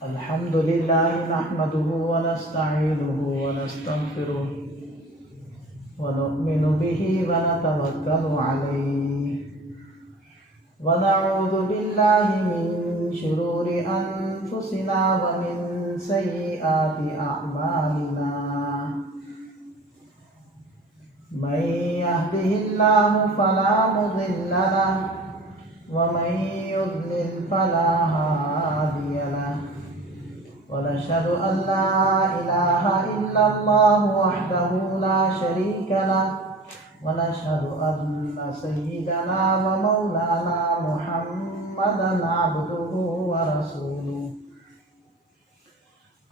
الحمد لله نحمده ونستعينه ونستغفره ونؤمن به ونتوكل عليه ونعوذ بالله من شرور أنفسنا ومن سيئات أعمالنا من يهده الله فلا مضل له ومن يضلل فلا هادي له ونشهد أن لا إله إلا الله وحده لا شريك له ونشهد أن سيدنا ومولانا محمدا عبده ورسوله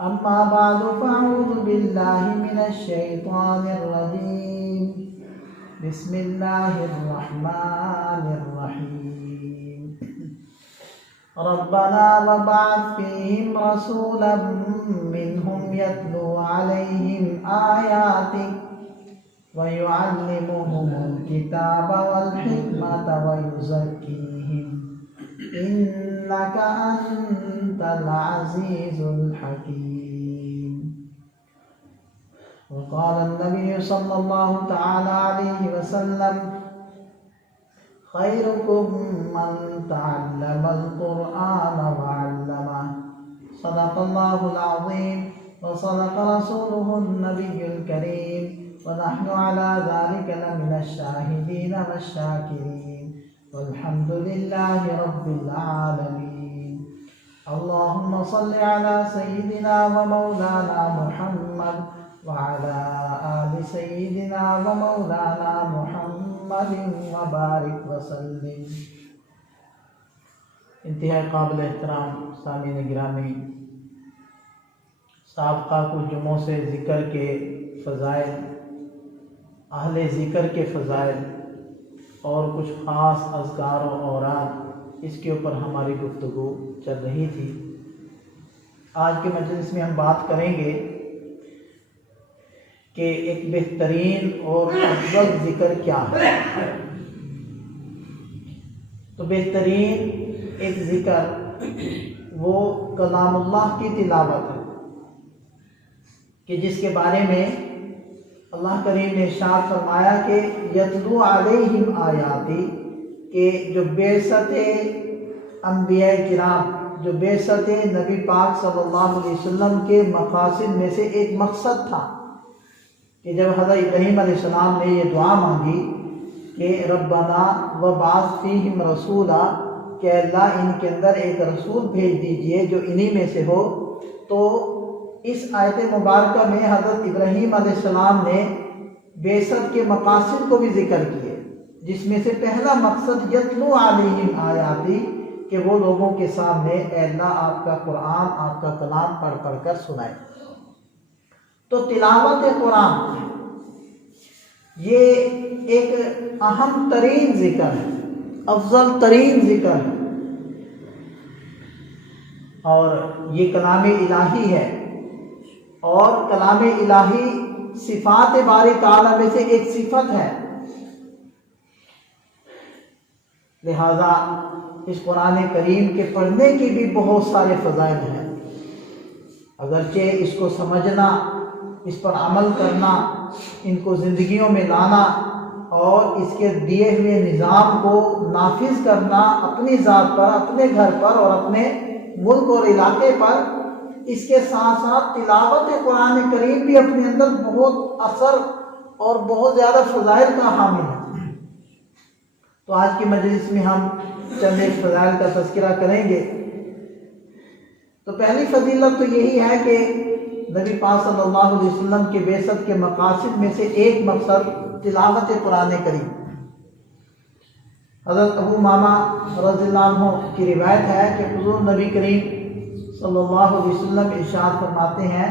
أما بعد فأعوذ بالله من الشيطان الرجيم بسم الله الرحمن الرحيم ربنا وابعث فيهم رسولا منهم يتلو عليهم آياتك ويعلمهم الكتاب والحكمة ويزكيهم إنك أنت العزيز الحكيم وقال النبي صلى الله تعالى عليه وسلم خيركم من تعلم القرآن وعلمه صدق الله العظيم وصدق رسوله النبي الكريم ونحن على ذلك لمن الشاهدين والشاكرين والحمد لله رب العالمين اللهم صل على سيدنا ومولانا محمد وعلى آل سيدنا ومولانا محمد وبارك وسلم. انتہائی قابل احترام سامعین گرامی، سابقہ کچھ جمعوں سے ذکر کے فضائل، اہل ذکر کے فضائل اور کچھ خاص اذکار و اوراد، اس کے اوپر ہماری گفتگو چل رہی تھی. آج کے مجلس میں ہم بات کریں گے کہ ایک بہترین اور افضل ذکر کیا ہے. تو بہترین ایک ذکر وہ کلام اللہ کی تلاوت ہے کہ جس کے بارے میں اللہ کریم نے ارشاد فرمایا کہ یتلو علیہم آیاتی، کہ جو بعثت انبیاء کرام، جو بعثت نبی پاک صلی اللہ علیہ وسلم کے مقاصد میں سے ایک مقصد تھا کہ جب حضرت ابراہیم علیہ السلام نے یہ دعا مانگی کہ ربنا وبعث فیہم رسولا، کہ اللہ ان کے اندر ایک رسول بھیج دیجئے جو انہی میں سے ہو، تو اس آیت مبارکہ میں حضرت ابراہیم علیہ السلام نے بعثت کے مقاصد کو بھی ذکر کیے، جس میں سے پہلا مقصد یتلو علیہم آیاتی، کہ وہ لوگوں کے سامنے اے اللہ آپ کا قرآن، آپ کا کلام پڑھ پڑھ کر سنائے. تو تلاوت قرآن یہ ایک اہم ترین ذکر ہے، افضل ترین ذکر ہے، اور یہ کلام الہی ہے، اور کلام الہی صفات باری تعالیٰ میں سے ایک صفت ہے. لہذا اس قرآن کریم کے پڑھنے کی بھی بہت سارے فضائل ہیں. اگرچہ اس کو سمجھنا، اس پر عمل کرنا، ان کو زندگیوں میں لانا اور اس کے دیے ہوئے نظام کو نافذ کرنا اپنی ذات پر، اپنے گھر پر اور اپنے ملک اور علاقے پر، اس کے ساتھ ساتھ تلاوت قرآن کریم بھی اپنے اندر بہت اثر اور بہت زیادہ فضائل کا حامل ہے. تو آج کی مجلس میں ہم چند ایک فضائل کا تذکرہ کریں گے. تو پہلی فضیلت تو یہی ہے کہ نبی پاک صلی اللہ علیہ وسلم کے بعثت کے مقاصد میں سے ایک مقصد تلاوت قرآن کریم. حضرت ابو امامہ رضی اللہ عنہ کی روایت ہے کہ حضور نبی کریم صلی اللہ علیہ وسلم ارشاد فرماتے ہیں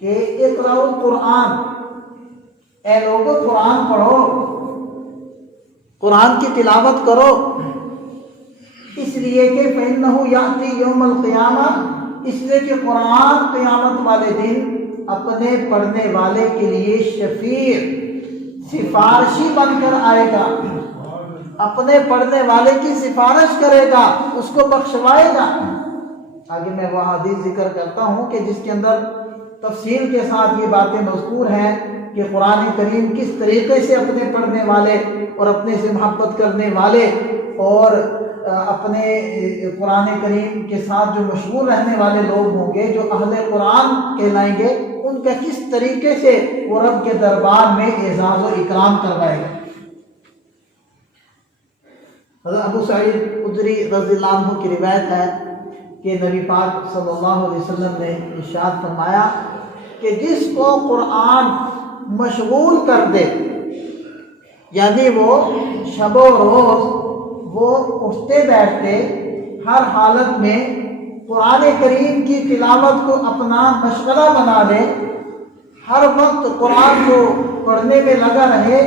کہ اقرأوا القرآن، اے لوگو قرآن پڑھو، قرآن کی تلاوت کرو، اس لیے کہ فإنہ یأتی یوم القیامہ، اس لیے کہ قرآن قیامت والے دن اپنے پڑھنے والے کے لیے شفیع، سفارشی بن کر آئے گا. اپنے پڑھنے والے کی سفارش کرے گا، اس کو بخشوائے گا۔ آگے میں وہ حدیث ذکر کرتا ہوں کہ جس کے اندر تفصیل کے ساتھ یہ باتیں مذکور ہیں کہ قرآن کریم کس طریقے سے اپنے پڑھنے والے اور اپنے سے محبت کرنے والے اور اپنے قرآن کریم کے ساتھ جو مشغول رہنے والے لوگ ہوں گے، جو اہل قرآن کہلائیں گے، ان کا کس طریقے سے وہ رب کے دربار میں اعزاز و اکرام کروائے گا۔ حضرت ابو سعید خدری رضی اللہ عنہ کی روایت ہے کہ نبی پاک صلی اللہ علیہ وسلم نے ارشاد فرمایا کہ جس کو قرآن مشغول کر دے، یعنی وہ شب و روز وہ اٹھتے بیٹھتے ہر حالت میں قرآن کریم کی تلاوت کو اپنا مشغلہ بنا لے، ہر وقت قرآن کو پڑھنے میں لگا رہے،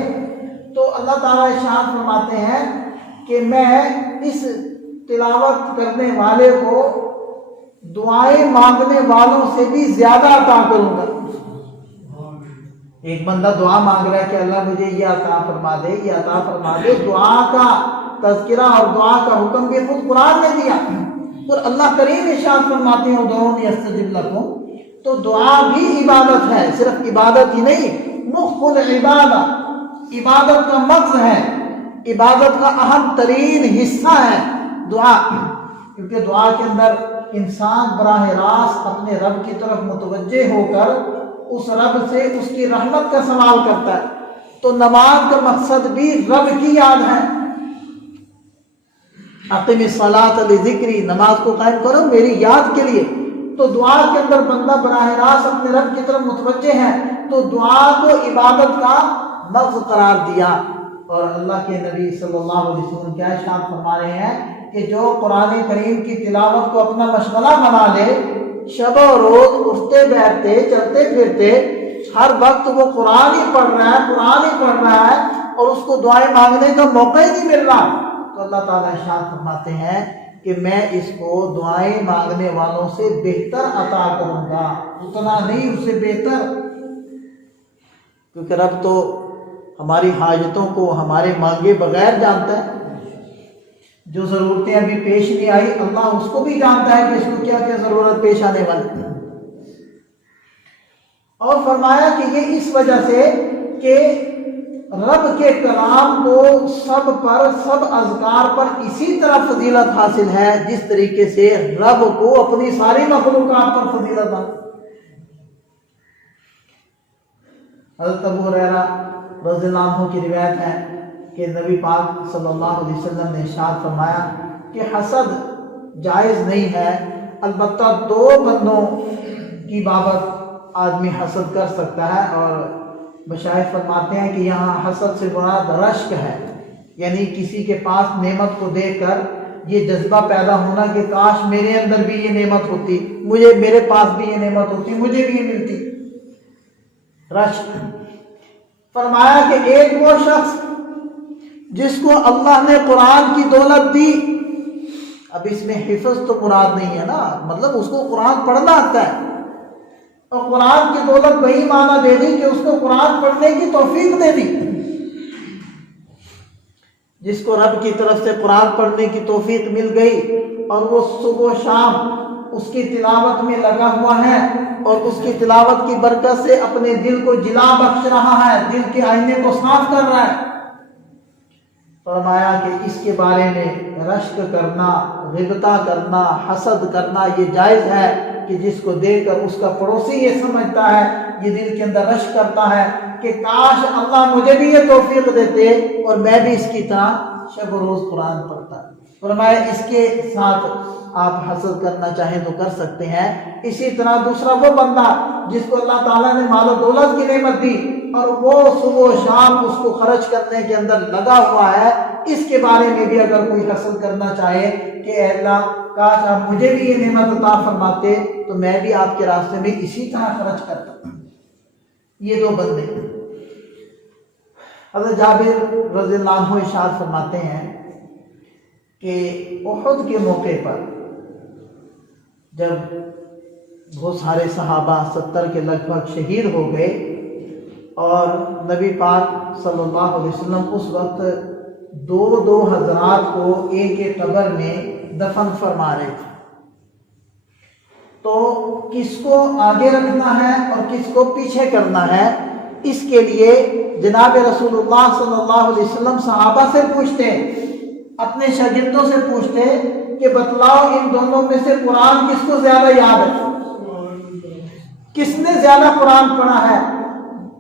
تو اللہ تعالیٰ ارشاد فرماتے ہیں کہ میں اس تلاوت کرنے والے کو دعائیں مانگنے والوں سے بھی زیادہ عطا کروں گا۔ ایک بندہ دعا مانگ رہا ہے کہ اللہ مجھے یہ عطا فرما دے، یہ عطا فرما دے، دعا کا تذکرہ اور دعا کا حکم بھی خود قرآن نے دیا، اور اللہ کریم ارشاد فرماتے ہیں ادعونی استجب لکم، تو دعا بھی عبادت ہے، صرف عبادت ہی نہیں، مخ العبادہ، عبادت کا مغز ہے، عبادت کا اہم ترین حصہ ہے دعا، کیونکہ دعا کے اندر انسان براہ راست اپنے رب کی طرف متوجہ ہو کر اس رب سے اس کی رحمت کا سوال کرتا ہے۔ تو نماز کا مقصد بھی رب کی یاد ہے، اقم الصلاۃ لذکری، نماز کو قائم کرو میری یاد کے لیے۔ تو دعا کے اندر بندہ براہ راست اپنے رب کی طرف متوجہ ہے، تو دعا کو عبادت کا مغز قرار دیا۔ اور اللہ کے نبی صلی اللہ علیہ وسلم کیا ارشاد فرما رہے ہیں کہ جو قرآن کریم کی تلاوت کو اپنا مشغلہ بنا لے، شب و روز اٹھتے بیٹھتے چلتے پھرتے ہر وقت وہ قرآن ہی پڑھ رہا ہے، قرآن ہی پڑھ رہا ہے، اور اس کو دعائیں مانگنے کا موقع ہی نہیں مل رہا، تو اللہ تعالیٰ ارشاد فرماتے ہیں کہ میں اس کو دعائیں مانگنے والوں سے بہتر عطا کروں گا، اتنا نہیں اس سے بہتر، کیونکہ رب تو ہماری حاجتوں کو ہمارے مانگے بغیر جانتا ہے۔ جو ضرورتیں ابھی پیش نہیں آئی، اللہ اس کو بھی جانتا ہے کہ اس کو کیا کیا ضرورت پیش آنے والی ہے۔ اور فرمایا کہ یہ اس وجہ سے کہ رب کے کلام کو سب پر، سب اذکار پر اسی طرح فضیلت حاصل ہے جس طریقے سے رب کو اپنی ساری مخلوقات پر فضیلت ہے۔ حضرت ابو ہریرہ رضی اللہ عنہ کی روایت ہے کہ نبی پاک صلی اللہ علیہ وسلم نے ارشاد فرمایا کہ حسد جائز نہیں ہے، البتہ دو بندوں کی بابت آدمی حسد کر سکتا ہے، اور مشائخ فرماتے ہیں کہ یہاں حسد سے مراد رشک ہے، یعنی کسی کے پاس نعمت کو دیکھ کر یہ جذبہ پیدا ہونا کہ کاش میرے اندر بھی یہ نعمت ہوتی، مجھے میرے پاس بھی یہ نعمت ہوتی، مجھے بھی یہ ملتی، رشک۔ فرمایا کہ ایک وہ شخص جس کو اللہ نے قرآن کی دولت دی، اب اس میں حفظ تو مراد نہیں ہے نا، مطلب اس کو قرآن پڑھنا آتا ہے، اور قرآن کی دولت وہی معنی دے دی کہ اس کو قرآن پڑھنے کی توفیق دے دی۔ جس کو رب کی طرف سے قرآن پڑھنے کی توفیق مل گئی اور وہ صبح و شام اس کی تلاوت میں لگا ہوا ہے، اور اس کی تلاوت کی برکت سے اپنے دل کو جلا بخش رہا ہے، دل کے آئینے کو صاف کر رہا ہے، فرمایا کہ اس کے بارے میں رشک کرنا، غبطہ کرنا، حسد کرنا یہ جائز ہے، کہ جس کو دیکھ کر اس کا پڑوسی یہ سمجھتا ہے، یہ دل کے اندر رشک کرتا ہے کہ کاش اللہ مجھے بھی یہ توفیق دیتے اور میں بھی اس کی طرح شب و روز قرآن پڑھتا۔ فرمایا اس کے ساتھ آپ حسد کرنا چاہیں تو کر سکتے ہیں۔ اسی طرح دوسرا وہ بندہ جس کو اللہ تعالیٰ نے مال و دولت کی نعمت دی اور وہ صبح و شام اس کو خرچ کرنے کے اندر لگا ہوا ہے، اس کے بارے میں بھی اگر کوئی حسد کرنا چاہے کہ اے اللہ کاش آپ مجھے بھی یہ نعمت عطا فرماتے تو میں بھی آپ کے راستے میں اسی طرح خرچ کرتا۔ یہ دو بندے، حضرت جابر رضی اللہ عنہ ارشاد فرماتے ہیں کہ احد کے موقع پر جب بہت سارے صحابہ 70 کے لگ بھگ شہید ہو گئے، اور نبی پاک صلی اللہ علیہ وسلم اس وقت دو حضرات کو ایک ایک قبر میں دفن فرما رہے تھے، تو کس کو آگے رکھنا ہے اور کس کو پیچھے کرنا ہے، اس کے لیے جناب رسول اللہ صلی اللہ علیہ وسلم صحابہ سے پوچھتے، اپنے شاگردوں سے پوچھتے کہ بتلاؤ ان دونوں میں سے قرآن کس کو زیادہ یاد ہے، کس نے زیادہ قرآن پڑھا ہے؟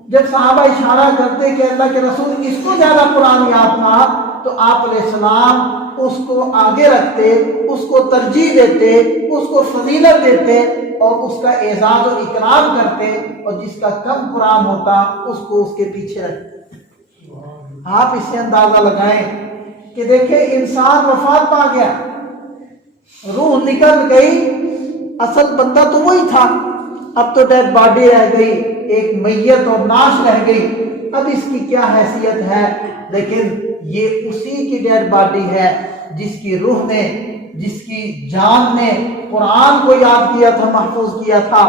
جب صحابہ اشارہ کرتے کہ اللہ کے رسول اس کو زیادہ قرآن یاد تھا، تو آپ علیہ السلام اس کو آگے رکھتے، اس کو ترجیح دیتے، اس کو فضیلت دیتے اور اس کا اعزاز و اکرام کرتے، اور جس کا کم قرآن ہوتا اس کو اس کے پیچھے رکھتے۔ آپ اس سے اندازہ لگائیں کہ دیکھیں انسان وفات پا گیا، روح نکل گئی، اصل بندہ تو وہی تھا، اب تو ڈیڈ باڈی رہ گئی، ایک میت اور ناش رہ گئی، اب اس کی کیا حیثیت ہے؟ لیکن یہ اسی کی ڈیڈ باڈی ہے جس کی روح نے، جس کی جان نے قرآن کو یاد کیا تھا، محفوظ کیا تھا،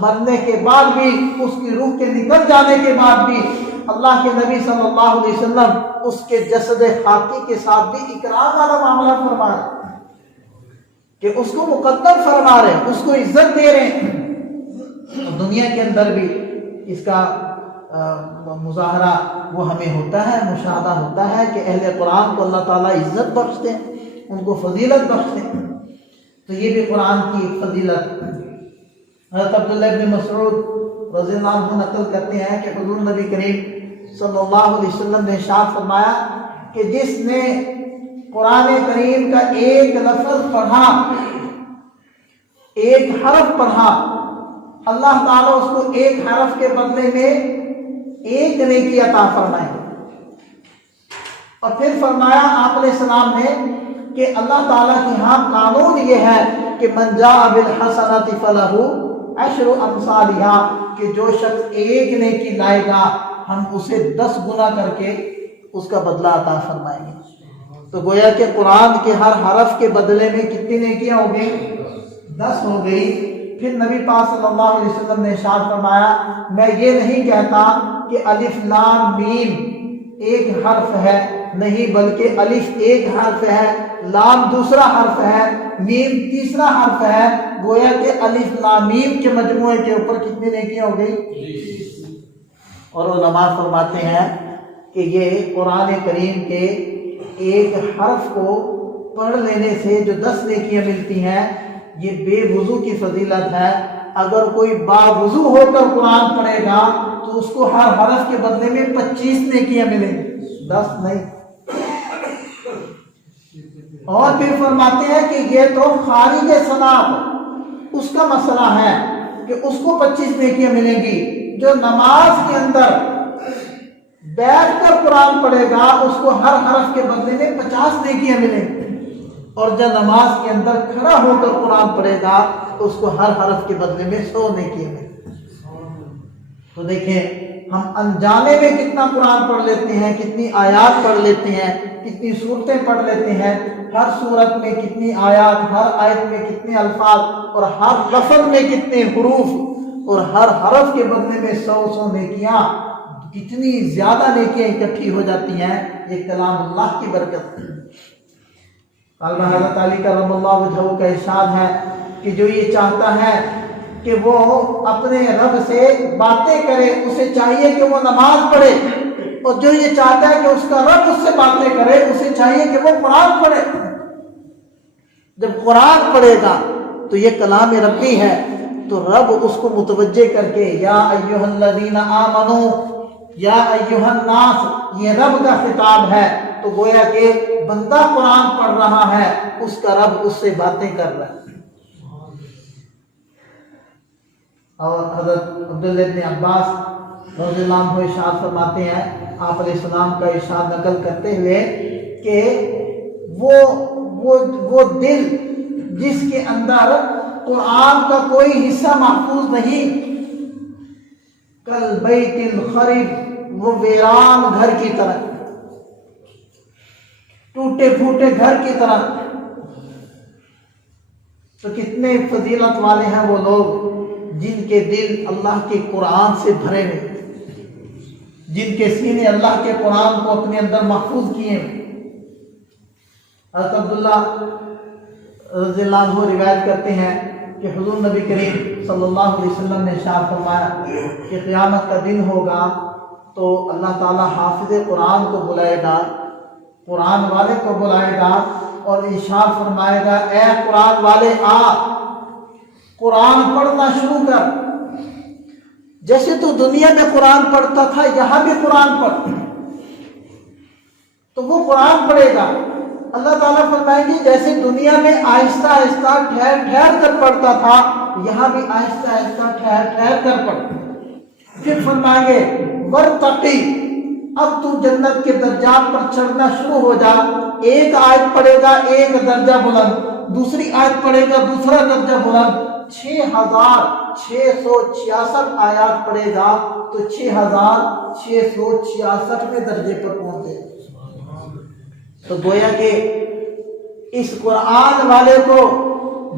مرنے کے بعد بھی، اس کی روح کے نکل جانے کے بعد بھی اللہ کے نبی صلی اللہ علیہ وسلم اس کے جسد خاکی کے ساتھ بھی اکرام والا معاملہ فرما رہے کہ اس کو مقدر فرما رہے، اس کو عزت دے رہے ہیں۔ دنیا کے اندر بھی اس کا مظاہرہ وہ ہمیں ہوتا ہے، مشاہدہ ہوتا ہے کہ اہل قرآن کو اللہ تعالیٰ عزت بخشتے ہیں، ان کو فضیلت بخشتے ہیں، تو یہ بھی قرآن کی فضیلت۔ حضرت عبداللہ ابن مسعود رضی اللہ عنہ نقل کرتے ہیں کہ حضور نبی کریم صلی اللہ علیہ وسلم نے ارشاد فرمایا کہ جس نے قرآن کریم کا ایک لفظ پڑھا، ایک حرف پڑھا، اللہ تعالیٰ اس کو ایک حرف کے بدلے میں ایک نیکی عطا فرمائے۔ اور پھر فرمایا آپ علیہ السلام نے کہ اللہ تعالیٰ کی ہاں قانون یہ ہے کہ من جاء بالحسنۃ فلہ عشر امثالھا، کہ جو شخص ایک نیکی لائے گا ہم اسے 10 گنا کر کے اس کا بدلہ عطا فرمائیں گے۔ تو گویا کہ قرآن کے ہر حرف کے بدلے میں کتنی نیکیاں ہو گئی؟ 10 ہو گئی۔ پھر نبی پاک صلی اللہ علیہ وسلم نے ارشاد فرمایا میں یہ نہیں کہتا کہ الف لام میم ایک حرف ہے، نہیں، بلکہ الف ایک حرف ہے، لام دوسرا حرف ہے، میم تیسرا حرف ہے، گویا کہ الف لام میم کے مجموعے کے اوپر کتنی نیکیاں ہو گئی؟ اور علماء فرماتے ہیں کہ یہ قرآن کریم کے ایک حرف کو پڑھ لینے سے جو 10 نیکیاں ملتی ہیں، یہ بے وضو کی فضیلت ہے۔ اگر کوئی باوضو ہو کر قرآن پڑھے گا تو اس کو ہر حرف کے بدلے میں 25 نیکیاں ملیں گی، 10 نہیں۔ اور پھر فرماتے ہیں کہ یہ تو خارج صلاۃ اس کا مسئلہ ہے کہ اس کو 25 نیکیاں ملیں گی، جو نماز کے اندر بیٹھ کر قرآن پڑھے گا اس کو ہر حرف کے بدلے میں 50 نیکیاں ملیں گی، اور جب نماز کے اندر کھڑا ہو کر قرآن پڑھے گا تو اس کو ہر حرف کے بدلے میں 100 نیکیاں ملیں گی۔ تو دیکھیں ہم انجانے میں کتنا قرآن پڑھ لیتے ہیں، کتنی آیات پڑھ لیتے ہیں، کتنی صورتیں پڑھ لیتے ہیں، ہر صورت میں کتنی آیات، ہر آیت میں کتنے الفاظ، اور ہر لفظ میں کتنے حروف، اور ہر حرف کے بدلے میں 100 نیکیاں، کتنی زیادہ نیکیاں اکٹھی ہو جاتی ہیں۔ یہ کلام اللہ کی برکت ہے۔ حضرت علی کرم اللہ وجہہ کا ارشاد ہے کہ جو یہ چاہتا ہے کہ وہ اپنے رب سے باتیں کرے، اسے چاہیے کہ وہ نماز پڑھے، اور جو یہ چاہتا ہے کہ اس کا رب اس سے باتیں کرے، اسے چاہیے کہ وہ قرآن پڑھے۔ جب قرآن پڑھے گا تو یہ کلام ربی ہے، تو رب اس کو متوجہ کر کے یا ایھا الذین آمنو، یا ایھا الناس، یہ رب کا خطاب ہے، تو گویا کہ بندہ قرآن پڑھ رہا ہے، اس کا رب اس سے باتیں کر رہا ہے۔ اور حضرت عبداللہ ابن عباس رضی اللہ عنہ ارشاد فرماتے ہیں، آپ علیہ السلام کا ارشاد نقل کرتے ہوئے کہ وہ دل جس کے اندر قرآن کا کوئی حصہ محفوظ نہیں، کل بیت الخرب، وہ ویران گھر کی طرح، ٹوٹے پھوٹے گھر کی طرح۔ تو کتنے فضیلت والے ہیں وہ لوگ جن کے دل اللہ کے قرآن سے بھرے ہوئے، جن کے سینے اللہ کے قرآن کو اپنے اندر محفوظ کیے ہوئے۔ حضرت عبداللہ رضی اللہ عنہ روایت کرتے ہیں کہ حضور نبی کریم صلی اللہ علیہ وسلم نے ارشاد فرمایا کہ قیامت کا دن ہوگا تو اللہ تعالیٰ حافظ قرآن کو بلائے گا، قرآن والے کو بلائے گا اور ارشاد فرمائے گا اے قرآن والے آ، قرآن پڑھنا شروع کر، جیسے تو دنیا میں قرآن پڑھتا تھا یہاں بھی قرآن پڑھ۔ تو وہ قرآن پڑھے گا، اللہ تعالیٰ فرمائیں گے جیسے دنیا میں آہستہ آہستہ ٹھہر ٹھہر کر پڑھتا تھا یہاں بھی آہستہ آہستہ ٹھہر ٹھہر کر پڑھ۔ پھر فرمائیں گے ورتقی، اب تو جنت کے درجات پر چڑھنا شروع ہو جا، ایک آیت پڑھے گا ایک درجہ بلند، دوسری آیت پڑھے گا دوسرا درجہ بلند، 6666 آیات پڑھے گا تو 6666 درجے پر پہنچے گا۔ تو گویا کہ اس قرآن والے کو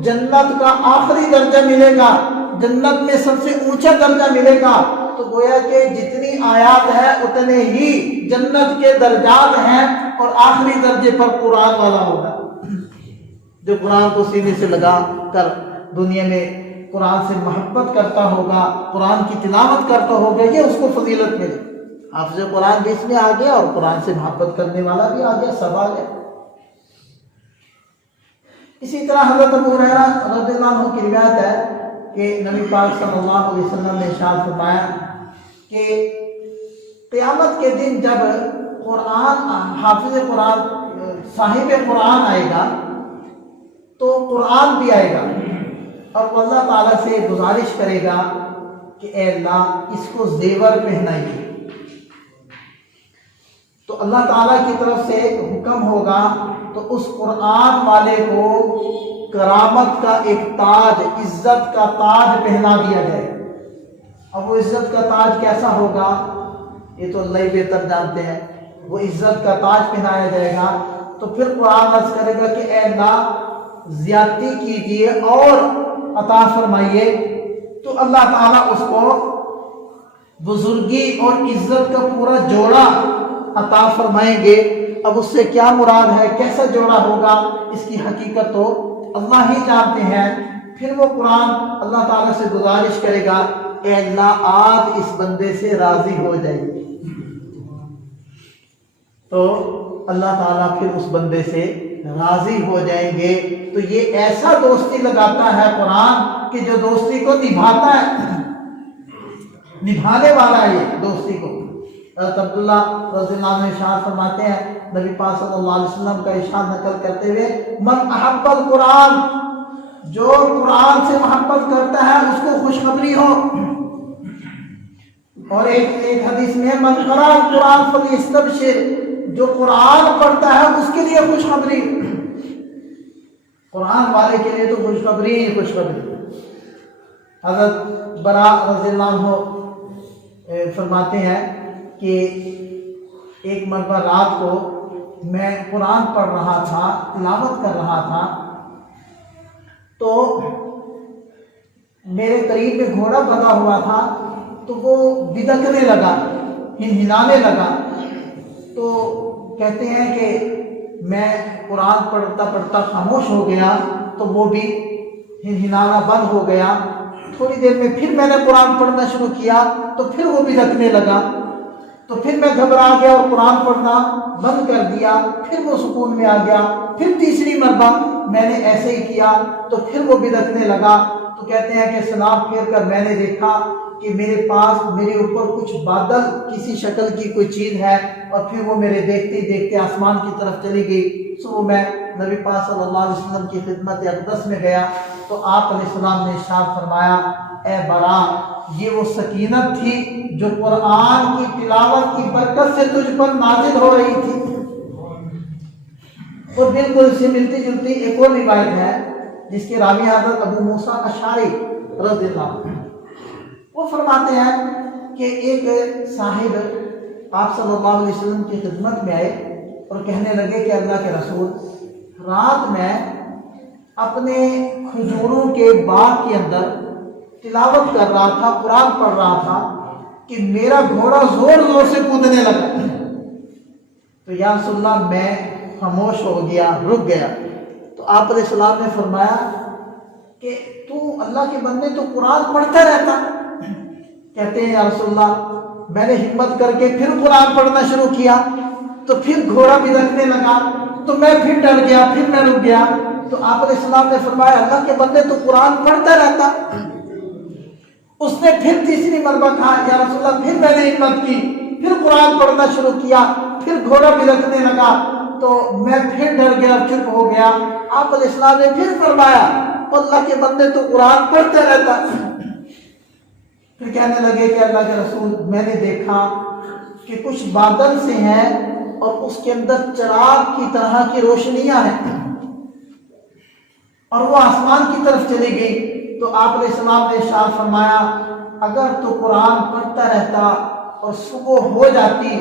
جنت کا آخری درجہ ملے گا، جنت میں سب سے اونچا درجہ ملے گا۔ تو گویا کہ جتنی آیات ہے اتنے ہی جنت کے درجات ہیں، اور آخری درجے پر قرآن والا ہوگا جو قرآن کو سینے سے لگا کر دنیا میں قرآن سے محبت کرتا ہوگا، قرآن کی تلاوت کرتا ہوگا، یہ اس کو فضیلت ملے۔ حافظ قرآن بھی اس میں آ گیا اور قرآن سے محبت کرنے والا بھی آ گیا، سب آ گیا۔ اسی طرح حضرت ابو ہریرہ رضی اللہ عنہ کی روایت ہے کہ نبی پاک صلی اللہ علیہ وسلم نے ارشاد فرمایا کہ قیامت کے دن جب قرآن حافظ قرآن صاحب قرآن آئے گا تو قرآن بھی آئے گا اور وہ اللہ تعالیٰ سے گزارش کرے گا کہ اے اللہ اس کو زیور پہنائیے، تو اللہ تعالیٰ کی طرف سے حکم ہوگا تو اس قرآن والے کو کرامت کا ایک تاج، عزت کا تاج پہنا دیا جائے۔ اب وہ عزت کا تاج کیسا ہوگا یہ تو اللہ ہی بہتر جانتے ہیں۔ وہ عزت کا تاج پہنایا جائے گا تو پھر قرآن عرض کرے گا کہ اے اللہ زیادتی کیجئے اور عطا فرمائیے، تو اللہ تعالیٰ اس کو بزرگی اور عزت کا پورا جوڑا عطا فرمائیں گے۔ اب اس سے کیا مراد ہے، کیسا جوڑا ہوگا، اس کی حقیقت تو اللہ ہی جانتے ہیں۔ پھر وہ قرآن اللہ تعالیٰ سے گزارش کرے گا اے اللہ آج اس بندے سے راضی ہو جائیے، تو اللہ تعالیٰ پھر اس بندے سے راضی ہو جائیں گے۔ تو یہ ایسا دوستی لگاتا ہے قرآن کہ جو دوستی کو نبھاتا ہے، نبھانے والا ہے یہ دوستی کو۔ حضرت عبداللہ رضی اللہ عنہ ارشاد فرماتے ہیں نبی پاک صلی اللہ علیہ وسلم کا ارشاد نقل کرتے ہوئے من احب القرآن، جو قرآن سے محبت کرتا ہے اس کو خوشخبری ہو۔ اور ایک حدیث میں من قرأ القرآن فلیستبشر، جو قرآن پڑھتا ہے اس کے لیے خوشخبری، قرآن والے کے لیے تو خوشخبری ہی خوشخبری۔ حضرت براء رضی اللہ عنہ فرماتے ہیں کہ ایک مرتبہ رات کو میں قرآن پڑھ رہا تھا، تلاوت کر رہا تھا، تو میرے قریب میں گھوڑا بندھا ہوا تھا تو وہ بدکنے لگا، ہنہنانے لگا۔ تو کہتے ہیں کہ میں قرآن پڑھتا پڑھتا خاموش ہو گیا تو وہ بھی ہنہنانا بند ہو گیا۔ تھوڑی دیر میں پھر میں نے قرآن پڑھنا شروع کیا تو پھر وہ بھی بدکنے لگا، تو پھر میں گھبرا گیا اور قرآن پڑھنا بند کر دیا، پھر وہ سکون میں آ گیا۔ پھر تیسری مرتبہ میں نے ایسے ہی کیا تو پھر وہ بدکنے لگا۔ تو کہتے ہیں کہ سلام پھیر کر میں نے دیکھا کہ میرے پاس میرے اوپر کچھ بادل کسی شکل کی کوئی چیز ہے، اور پھر وہ میرے دیکھتے دیکھتے آسمان کی طرف چلی گئی۔ سو میں نبی پاک صلی اللہ علیہ وسلم کی خدمت اقدس میں گیا تو آپ علیہ السلام نے ارشاد فرمایا اے برا، یہ وہ سکینت تھی جو قرآن کی تلاوت کی برکت سے تجھ پر نازل ہو رہی تھی۔ اور بالکل اس سے ملتی جلتی ایک اور روایت ہے جس کے راوی حضرت ابو موسیٰ اشعری رضی اللہ عنہ، وہ فرماتے ہیں کہ ایک صاحب آپ صلی اللہ علیہ وسلم کی خدمت میں آئے اور کہنے لگے کہ اللہ کے رسول، رات میں اپنے کھجوروں کے باغ کے اندر تلاوت کر رہا تھا، قرآن پڑھ رہا تھا کہ میرا گھوڑا زور زور سے کودنے لگا، تو یا رسول اللہ میں خاموش ہو گیا، رک گیا۔ تو آپ علیہ السلام نے فرمایا کہ تو اللہ کے بندے تو قرآن پڑھتا رہتا۔ کہتے ہیں یا رسول اللہ میں نے ہمت کر کے پھر قرآن پڑھنا شروع کیا تو پھر گھوڑا بھڑکنے لگا تو میں پھر ڈر گیا، پھر میں رک گیا۔ تو آپ علیہ السلام نے فرمایا اللہ کے بندے تو قرآن پڑھتا رہتا۔ اس نے پھر تیسری مرتبہ کہا یا رسول اللہ پھر میں نے ہمت کی، پھر قرآن پڑھنا شروع کیا، پھر گھوڑا بھڑکنے لگا تو میں پھر ڈر گیا، چپ ہو گیا۔ آپ علیہ السلام نے پھر فرمایا اللہ کے بندے تو قرآن پڑھتا رہتا۔ پھر کہنے لگے کہ اللہ کے رسول میں نے دیکھا کہ کچھ بادل سے ہیں اور اس کے اندر چراغ کی طرح کی روشنیاں ہیں اور وہ آسمان کی طرف چلی گئی۔ تو آپ علیہ السلام نے ارشاد فرمایا اگر تو قرآن پڑھتا رہتا اور صبح ہو جاتی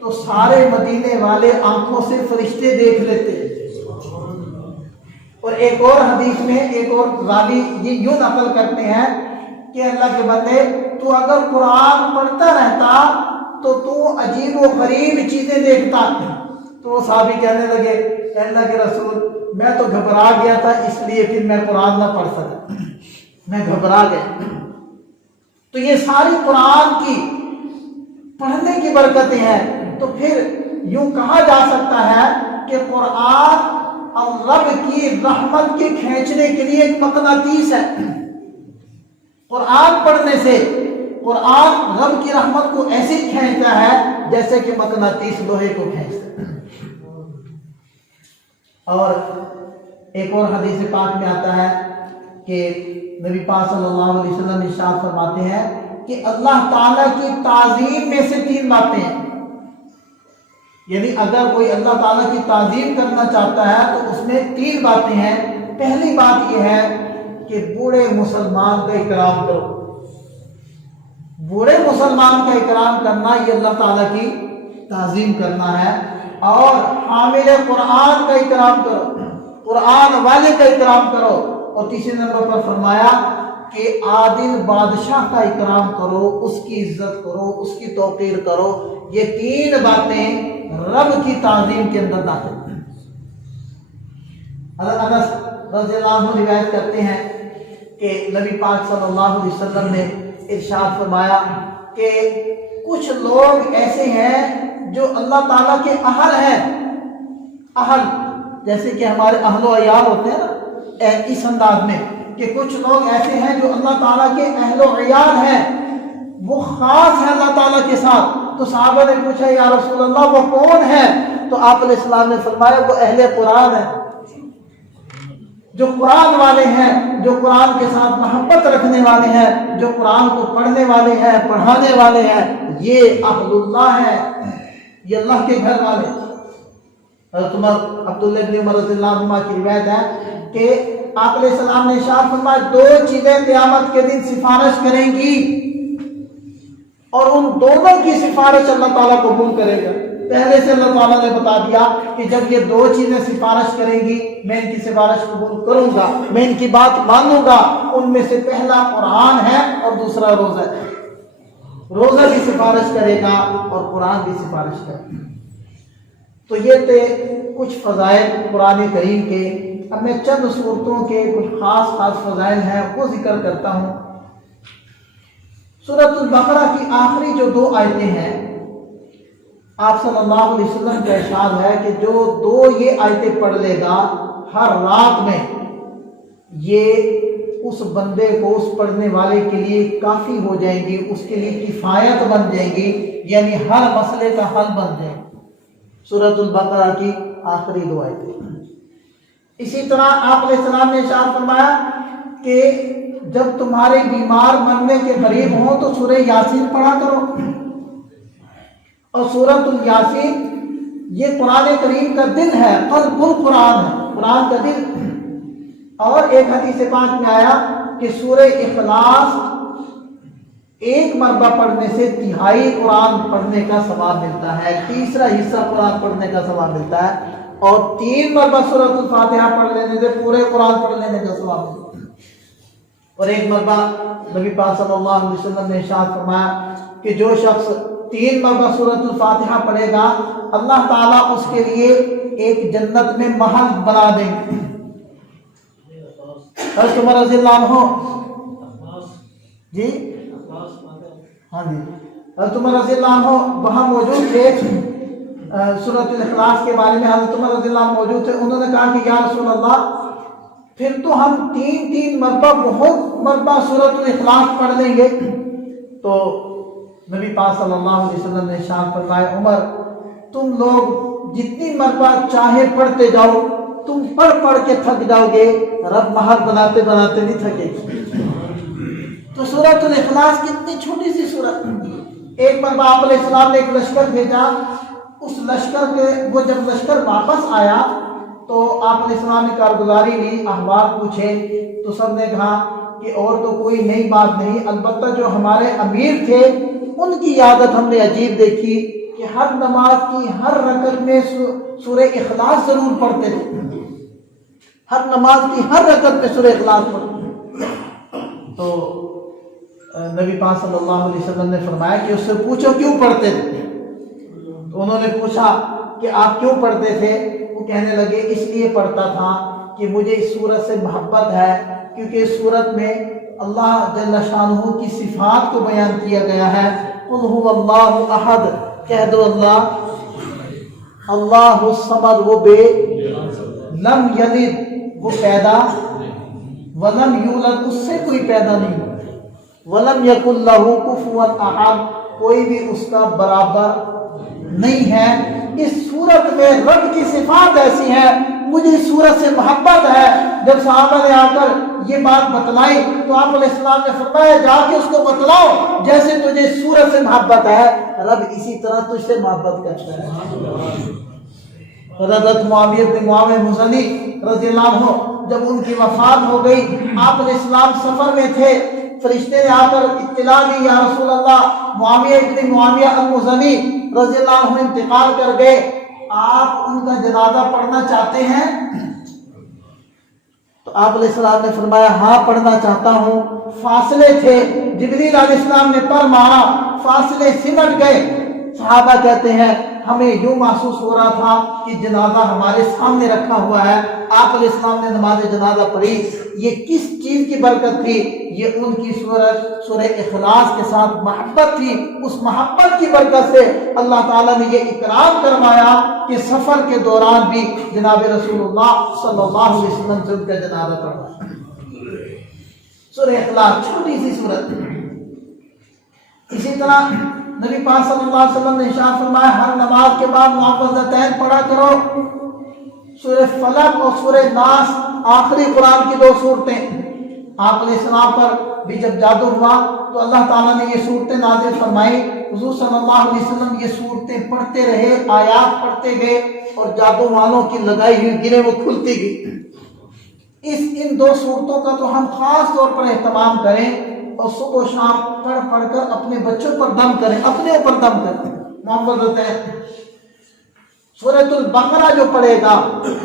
تو سارے مدینے والے آنکھوں سے فرشتے دیکھ لیتے۔ اور ایک اور حدیث میں ایک اور راوی یہ یوں نقل کرتے ہیں کہ اللہ کے بندے تو اگر قرآن پڑھتا رہتا تو عجیب و غریب چیزیں دیکھتا۔ تو وہ صحابی کہنے لگے کہ اللہ کے رسول میں تو گھبرا گیا تھا اس لیے پھر میں قرآن نہ پڑھ سکا، میں گھبرا گیا۔ تو یہ ساری قرآن کی پڑھنے کی برکتیں ہیں۔ تو پھر یوں کہا جا سکتا ہے کہ قرآن رب کی رحمت کے کھینچنے کے لیے ایک مقناطیس ہے۔ قرآن پڑھنے سے قرآن رب کی رحمت کو ایسے کھینچتا ہے جیسے کہ مقناطیس لوہے کو کھینچتا ہے۔ اور ایک اور حدیث پاک میں آتا ہے کہ نبی پاک صلی اللہ علیہ وسلم ارشاد فرماتے ہیں کہ اللہ تعالیٰ کی تعظیم میں سے 3 باتیں ہیں، یعنی اگر کوئی اللہ تعالیٰ کی تعظیم کرنا چاہتا ہے تو اس میں 3 باتیں ہیں۔ پہلی بات یہ ہے کہ بوڑھے مسلمان کا اکرام کرو۔ بوڑھے مسلمان کا اکرام کرنا یہ اللہ تعالیٰ کی تعظیم کرنا ہے۔ اور حامل قرآن کا اکرام کرو، قرآن والے کا اکرام کرو۔ اور تیسرے نمبر پر فرمایا کہ عادل بادشاہ کا اکرام کرو، اس کی عزت کرو، اس کی توقیر کرو۔ یہ 3 باتیں رب کی تعظیم کے اندر داخل ہیں۔ حضرت انس رضی اللہ عنہ روایت کرتے ہیں کہ نبی پاک صلی اللہ علیہ وسلم نے ارشاد فرمایا کہ کچھ لوگ ایسے ہیں جو اللہ تعالیٰ کے اہل ہیں۔ اہل جیسے کہ ہمارے اہل و عیال ہوتے ہیں نا، اس انداز میں کہ کچھ لوگ ایسے ہیں جو اللہ تعالیٰ کے اہل و عیال ہیں، وہ خاص ہیں اللہ تعالیٰ کے ساتھ۔ تو صحابہ نے پوچھا یا رسول اللہ وہ کون ہے؟ تو آپ علیہ السلام نے فرمایا وہ اہل قرآن ہے، جو قرآن والے ہیں، جو قرآن کے ساتھ محبت رکھنے والے ہیں، جو قرآن کو پڑھنے والے ہیں، پڑھانے والے ہیں، یہ اہل اللہ ہیں، یہ اللہ کے گھر والے۔ حضرت عبداللہ ابن عمر رضی اللہ عنہ کی روایت ہے کہ آپ علیہ السلام نے ارشاد فرمایا 2 چیزیں قیامت کے دن سفارش کریں گی اور ان دونوں کی سفارش اللہ تعالیٰ قبول کرے گا۔ پہلے سے اللہ تعالیٰ نے بتا دیا کہ جب یہ 2 چیزیں سفارش کریں گی میں ان کی سفارش قبول کروں گا، میں ان کی بات مانوں گا۔ ان میں سے پہلا قرآن ہے اور دوسرا روزہ ہے۔ روزہ بھی سفارش کرے گا اور قرآن بھی سفارش کرے گا۔ تو یہ تھے کچھ فضائل قرآن کریم کے۔ اب میں چند صورتوں کے کچھ خاص فضائل ہیں وہ ذکر کرتا ہوں۔ سورۃ البقرہ کی آخری جو 2 آیتیں ہیں، آپ صلی اللہ علیہ وسلم کا ارشاد ہے کہ جو 2 یہ آیتیں پڑھ لے گا ہر رات میں، یہ اس بندے کو، اس پڑھنے والے کے لیے کافی ہو جائیں گی، اس کے لیے کفایت بن جائیں گی، یعنی ہر مسئلے کا حل بن جائے گی۔ سورۃ البقرہ کی آخری 2 آیتیں۔ اسی طرح آپ علیہ السلام نے ارشاد فرمایا کہ جب تمہارے بیمار مرنے کے قریب ہوں تو سورہ یاسین پڑھا کرو۔ اور سورۃ الیاسین یہ قرآن کریم کا دل ہے، قلب القرآن ہے، قرآن کا دل۔ اور ایک حدیث پاک میں آیا کہ سورہ اخلاص 1 مرتبہ پڑھنے سے 1/3 قرآن پڑھنے کا ثواب ملتا ہے، 1/3 حصہ قرآن پڑھنے کا ثواب ملتا ہے، اور 3 مرتبہ سورۃ الفاتحہ پڑھ لینے سے پورے قرآن پڑھ لینے کا ثواب ملتا ہے۔ اور ایک مرتبہ نبی پاک صلی اللہ علیہ وسلم نے ارشاد فرمایا کہ جو شخص 3 مرتبہ سورۃ الفاتحہ پڑھے گا اللہ تعالیٰ اس کے لیے ایک جنت میں محل بنا دیں گے۔ حضرت عمر رضی اللہ عنہ جی ہاں جی حضرت عمر رضی اللہ عنہ وہاں موجود تھے، سورۃ الاخلاص کے بارے میں حضرت عمر رضی اللہ عنہ موجود تھے۔ انہوں نے کہا کہ یا رسول اللہ پھر تو ہم تین مرتبہ بہت مرتبہ سورۃ الاخلاص پڑھ لیں گے۔ تو نبی پاک صلی اللہ علیہ وسلم نے ارشاد فرمایا عمر تم لوگ جتنی مرتبہ چاہے پڑھتے جاؤ، تم پڑھ کے تھک جاؤ گے، رب محل بناتے بناتے نہیں تھکے گی۔ تو سورۃ الاخلاص کتنی چھوٹی سی سورت۔ ایک مرتبہ آپ علیہ السلام نے ایک لشکر بھیجا، اس لشکر کے وہ جب لشکر واپس آیا تو آپ علیہ السلام نے کارگزاری لی، احوال پوچھے تو سب نے کہا کہ اور تو کوئی نئی بات نہیں، البتہ جو ہمارے امیر تھے ان کی عادت ہم نے عجیب دیکھی کہ ہر نماز کی ہر رکعت میں سورہ اخلاص ضرور پڑھتے تھے، ہر نماز کی ہر رکعت میں سورہ اخلاص پڑھتے۔ تو نبی پاک صلی اللہ علیہ وسلم نے فرمایا کہ اس سے پوچھو کیوں پڑھتے تھے۔ تو انہوں نے پوچھا کہ آپ کیوں پڑھتے تھے؟ وہ کہنے لگے اس لیے پڑھتا تھا کہ مجھے اس سورت سے محبت ہے، کیونکہ اس سورت میں اللہ جل شانہ کی صفات کو بیان کیا گیا ہے۔ قل هو اللہ احد، کہہ دو اللہ الصمد، وہ بے، لم یلد، وہ پیدا، ولم یولد، اس سے کوئی پیدا نہیں، ولم یکن لہ کفوا احد، کوئی بھی اس کا برابر نہیں ہے۔ اس صورت میں رب کی صفات ایسی ہیں، مجھے اس صورت سے محبت ہے۔ جب صحابہ نے آ کر یہ بات بتلائی تو آپ علیہ السلام نے فرمایا جا کے اس کو بتلاؤ جیسے تجھے اس صورت سے محبت ہے، رب اسی طرح تجھ سے محبت کرتا ہے۔ حضرت معاویہ بن معاویہ مزنی رضی اللہ عنہ جب ان کی وفات ہو گئی، آپ علیہ السلام سفر میں تھے، فرشتے نے آ کر اطلاع دی یا رسول اللہ معاویہ بن معاویہ المزنی رضی اللہ عنہ انتقال کر گئے، آپ ان کا جنازہ پڑھنا چاہتے ہیں؟ تو آپ علیہ السلام نے فرمایا ہاں پڑھنا چاہتا ہوں۔ فاصلے تھے، جبریل علیہ السلام نے پر مارا، فاصلے سمٹ گئے۔ صحابہ کہتے ہیں ہمیں یوں محسوس ہو رہا تھا کہ جنازہ ہمارے سامنے رکھا ہوا ہے۔ آپ علیہ السلام نے نماز جنازہ پڑھی۔ یہ کس چیز کی برکت تھی؟ یہ ان کی سورہ اخلاص کے ساتھ محبت تھی۔ اس محبت کی برکت سے اللہ تعالیٰ نے یہ اکرام کروایا کہ سفر کے دوران بھی جناب رسول اللہ صلی اللہ علیہ وسلم سے ان کا جنازہ پڑھا۔ سورہ اخلاص چھوٹی سی سورت۔ اسی طرح نبی پاک صلی اللہ علیہ وسلم نے ارشاد فرمایا ہر نماز کے بعد معوذتین پڑھا کرو۔ سورہ فلق اور سورہ ناس آخری قرآن کی 2 صورتیں۔ آپ علیہ السلام پر بھی جب جادو ہوا تو اللہ تعالیٰ نے یہ صورتیں نازل فرمائی۔ حضور صلی اللہ علیہ وسلم یہ صورتیں پڑھتے رہے، آیات پڑھتے گئے اور جادو والوں کی لگائی ہوئی گریں وہ کھلتی گئی۔ ان 2 صورتوں کا تو ہم خاص طور پر اہتمام کریں اور صبح و شام پڑھ کر اپنے بچوں پر دم کریں، اپنے اوپر دم کریں۔ محمد ہوتے ہیں سورۃ البقرہ جو پڑھے گا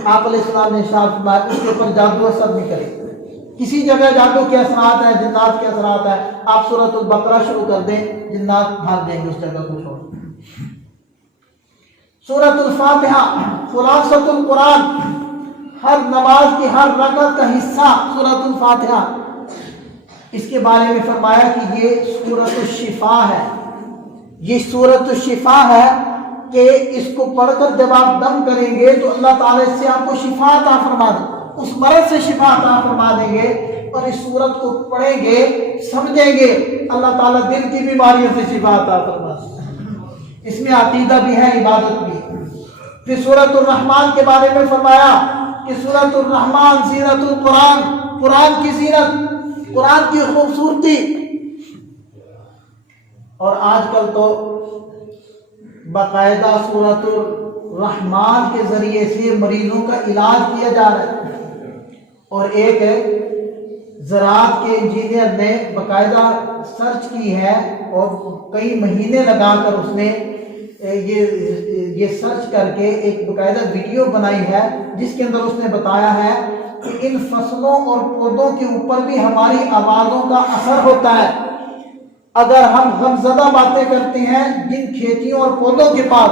آپ علیہ السلام نے ارشاد فرمایا اس کے اوپر جادو اثر نہیں کرے۔ کسی جگہ جادو کے اثرات ہیں، جنات کے اثرات ہیں، آپ سورۃ البقرہ شروع کر دیں، جنات بھاگ جائیں گے اس جگہ کو چھوڑ۔ سورۃ الفاتحہ خلاصۃ القرآن، ہر نماز کی ہر رکعت کا حصہ سورۃ الفاتحہ۔ اس کے بارے میں فرمایا کہ یہ سورۃ الشفا ہے، یہ سورۃ الشفا ہے کہ اس کو پڑھ کر جب آپ دم کریں گے تو اللہ تعالیٰ اس سے آپ کو شفا عطا فرما دیں، اس مرض سے شفا عطا فرما دیں گے۔ اور اس سورت کو پڑھیں گے، سمجھیں گے، اللہ تعالیٰ دل کی بیماریوں سے شفا عطا فرما دیں۔ اس میں عقیدہ بھی ہے، عبادت بھی ہے۔ پھر سورۃ الرحمن کے بارے میں فرمایا کہ سورۃ الرحمن زینت القرآن، قرآن کی زینت، قرآن کی خوبصورتی۔ اور آج کل تو باقاعدہ سورۃ الرحمن کے ذریعے سے مریضوں کا علاج کیا جا رہا ہے۔ اور ایک زراعت کے انجینئر نے باقاعدہ سرچ کی ہے اور کئی مہینے لگا کر اس نے یہ سرچ کر کے ایک باقاعدہ ویڈیو بنائی ہے جس کے اندر اس نے بتایا ہے کہ ان فصلوں اور پودوں کے اوپر بھی ہماری آوازوں کا اثر ہوتا ہے۔ اگر ہم غمزدہ باتیں کرتے ہیں جن کھیتیوں اور پودوں کے پاس،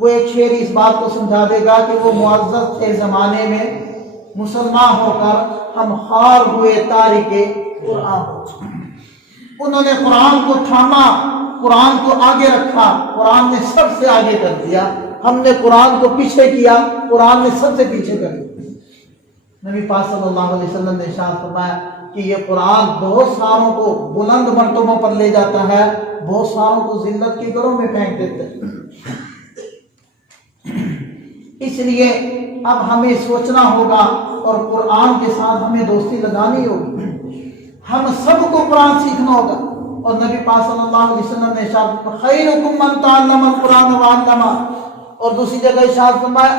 وہ ایک شعر اس بات کو سمجھا دے گا کہ وہ معزز تھے زمانے میں، مسلمان ہو کر ہم خار ہوئے تارک قرآن ہو۔ انہوں نے قرآن کو تھاما، قرآن کو آگے رکھا، قرآن نے سب سے آگے کر دیا، ہم نے قرآن کو پیچھے کیا، قرآن نے سب سے پیچھے کر دیا۔ نبی پاک صلی اللہ علیہ وسلم نے ارشاد فرمایا کہ یہ قرآن بہت ساروں کو بلند مرتبوں پر لے جاتا ہے، بہت ساروں کو ذلت کے گھروں میں پھینک دیتا ہے۔ اس لیے اب ہمیں سوچنا ہوگا اور قرآن کے ساتھ ہمیں دوستی لگانی ہوگی، ہم سب کو قرآن سیکھنا ہوگا۔ اور نبی پاک صلی اللہ علیہ وسلم نے ارشاد فرمایا خیرکم من تعلم القرآن وعلمہ، اور دوسری جگہ ارشاد فرمایا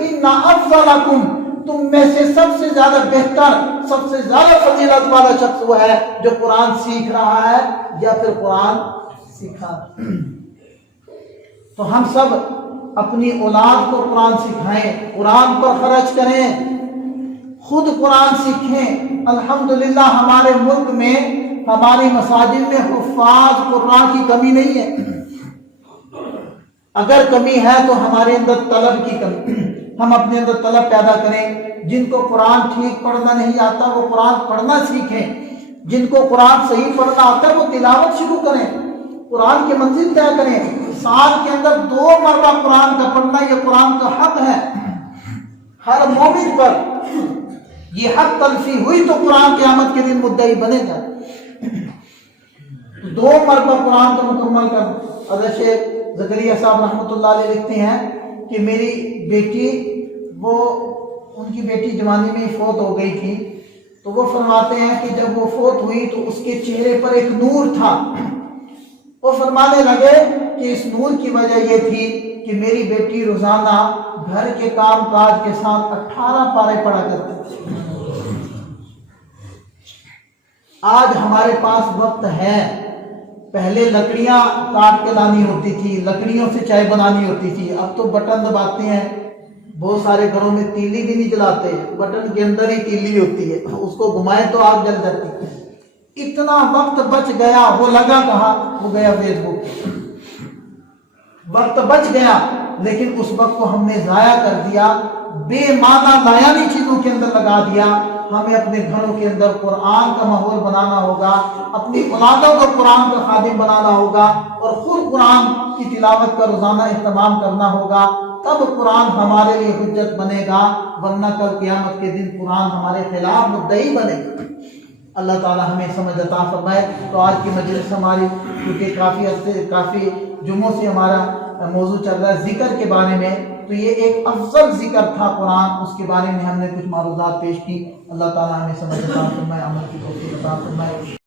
ان افضلکم، تم میں سے سب سے زیادہ بہتر، سب سے زیادہ فضیلت والا شخص وہ ہے جو قرآن سیکھ رہا ہے یا پھر قرآن سکھا۔ تو ہم سب اپنی اولاد کو قرآن سکھائیں، قرآن پر خرچ کریں، خود قرآن سیکھیں۔ الحمدللہ ہمارے ملک میں، ہماری مساجد میں حفاظ قرآن کی کمی نہیں ہے۔ اگر کمی ہے تو ہمارے اندر طلب کی کمی، ہم اپنے اندر طلب پیدا کریں۔ جن کو قرآن ٹھیک پڑھنا نہیں آتا وہ قرآن پڑھنا سیکھیں، جن کو قرآن صحیح پڑھنا آتا ہے وہ تلاوت شروع کریں، قرآن کی منزل طے کریں۔ سال کے اندر 2 مرتبہ قرآن کا پڑھنا یہ قرآن کا حق ہے ہر مومن پر۔ یہ حق تلفی ہوئی تو قرآن قیامت کے دن مدعی بنے گا۔ 2 مرتبہ قرآن کو مکمل کر۔ حضرت شیخ زکریا صاحب رحمۃ اللہ علیہ لکھتے ہیں کہ میری بیٹی، وہ ان کی بیٹی جوانی میں ہی فوت ہو گئی تھی، تو وہ فرماتے ہیں کہ جب وہ فوت ہوئی تو اس کے چہرے پر ایک نور تھا۔ وہ فرمانے لگے کہ اس نور کی وجہ یہ تھی کہ میری بیٹی روزانہ گھر کے کام کاج کے ساتھ 18 پارے پڑھا کرتی تھی۔ آج ہمارے پاس وقت ہے، پہلے لکڑیاں کاٹ کے لانی ہوتی تھی، لکڑیوں سے چائے بنانی ہوتی تھی، اب تو بٹن دباتے ہیں۔ بہت سارے گھروں میں تیلی بھی نہیں جلاتے، بٹن کے اندر ہی تیلی ہوتی ہے، اس کو گھمائے تو آگ جل جاتی ہے۔ اتنا وقت بچ گیا، وہ لگا کہاں؟ وہ گیا فیس بک۔ وقت بچ گیا لیکن اس وقت کو ہم نے ضائع کر دیا، بے معنی لایانی چیزوں کے اندر لگا دیا۔ ہمیں اپنے گھروں کے اندر قرآن کا ماحول بنانا ہوگا، اپنی اولادوں کو قرآن کا خادم بنانا ہوگا اور خود قرآن کی تلاوت کا روزانہ اہتمام کرنا ہوگا، تب قرآن ہمارے لیے حجت بنے گا، ورنہ کل قیامت کے دن قرآن ہمارے خلاف مدعی بنے گا۔ اللہ تعالی ہمیں سمجھ عطا فرمائے۔ تو آج کی مجلس ہماری، کیونکہ کافی جمعوں سے ہمارا موضوع چل رہا ہے ذکر کے بارے میں، تو یہ ایک افضل ذکر تھا قرآن، اس کے بارے میں ہم نے کچھ معروضات پیش کی۔ اللہ تعالی ہمیں سمجھ عطا فرمائے، عمل کی توفیق عطا فرمائے۔